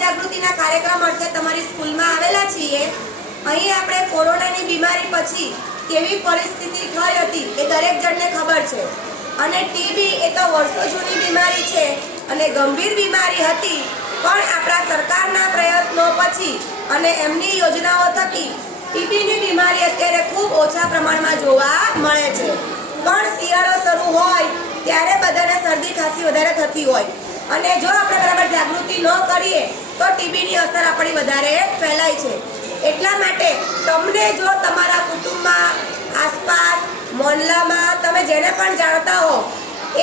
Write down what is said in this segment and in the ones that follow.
જાગૃતિના કાર્યક્રમ અર્થે તમારી સ્કૂલમાં આવેલા છીએ। અહીં આપણે કોરોનાની બીમારી પછી કેવી પરિસ્થિતિ થઈ હતી એ દરેક જણને ખબર છે અને ટીબી એ તો વર્ષો જૂની બીમારી છે અને ગંભીર બીમારી હતી, પણ આપણા સરકારના પ્રયત્નો પછી અને એમની યોજનાઓ થકી ટીબીની બીમારી અત્યારે ખૂબ ઓછા પ્રમાણમાં જોવા મળે છે। પણ શિયાળો શરૂ હોય ત્યારે બધાને શરદી ખાંસી વધારે થતી હોય અને જો આપણે બરાબર જાગૃતિ ન કરીએ તો ટીબીની અસર આપણી વધારે ફેલાય છે। એટલા માટે તમને જો તમારા કુટુંબમાં, આસપાસ, મોહલ્લામાં તમે જેને પણ જાણતા હો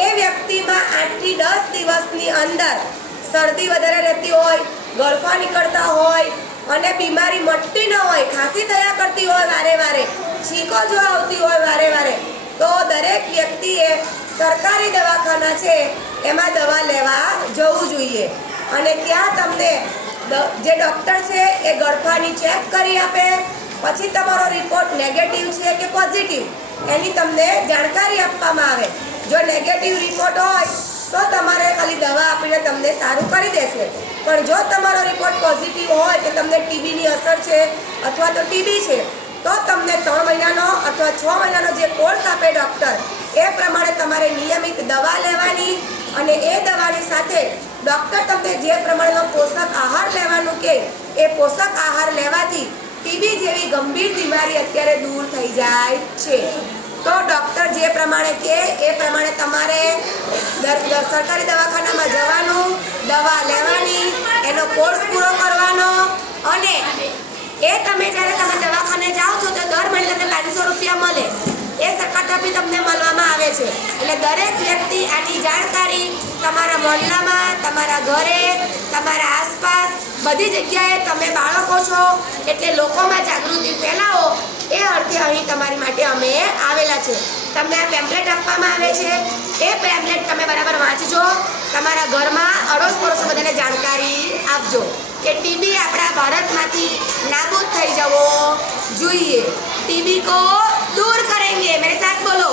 એ વ્યક્તિમાં 8 થી 10 દિવસની અંદર શરદી વધારે રહેતી હોય, ગળફા નીકળતા હોય અને બીમારી મટતી ન હોય, ખાંસી થયા કરતી હોય વારે વારે, છીંકો જો આવતી હોય વારે વારે, તો દરેક વ્યક્તિએ સરકારી દવાખાના છે એમાં દવા લેવા જવું જોઈએ અને ત્યાં તમને જે ડૉક્ટર છે એ ગળફાની ચેક કરી આપે, પછી તમારો રિપોર્ટ નેગેટિવ છે કે પોઝિટિવ એની તમને જાણકારી આપવામાં આવે। જો નેગેટિવ રિપોર્ટ હોય તો તમારે ખાલી દવા આપીને તમને સારું કરી દેશે, પણ જો તમારો રિપોર્ટ પોઝિટિવ હોય કે તમને ટીબીની અસર છે અથવા તો ટીબી છે તો તમને 3 મહિનાનો અથવા 6 મહિનાનો જે કોર્સ આપે ડૉક્ટર એ પ્રમાણે તમારે નિયમિત દવા લેવાની અને એ દવાની સાથે ડૉક્ટર તમને જે પ્રમાણેનો પોષક આહાર લેવાનું કહે એ પોષક આહાર લેવાથી ટીબી જેવી ગંભીર બીમારી અત્યારે દૂર થઈ જાય છે। તો ડૉક્ટર જે પ્રમાણે કહે એ પ્રમાણે તમારે સરકારી દવાખાનામાં જવાનું, દવા લેવાની, એનો કોર્સ પૂરો કરવાનો અને એ તમે જ્યારે તમે દવાખાને જાઓ છો તો દર મહિને તમને 500 રૂપિયા મળે, એ સરકાર તરફથી તમને મળવામાં આવે છે। એટલે દરેક વ્યક્તિ આની જાણકારી તમારા મોહલ્લામાં, તમારા ઘરે, તમારા આસપાસ બધી જગ્યાએ તમે બાળકો છો એટલે લોકોમાં જાગૃતિ ફેલાવો એ અર્થે અહીં તમારી માટે અમે આવેલા છે। તમને આ પેમ્પલેટ આપવામાં આવે છે, એ પેમ્પલેટ તમે બરાબર વાંચજો, તમારા ઘરમાં અડોસ પડોશ બધાને જાણકારી આપજો કે ટીબી આપણા ભારતમાંથી નાબૂદ થઈ જવો જોઈએ। टीबी को दूर करेंगे, मेरे साथ बोलो।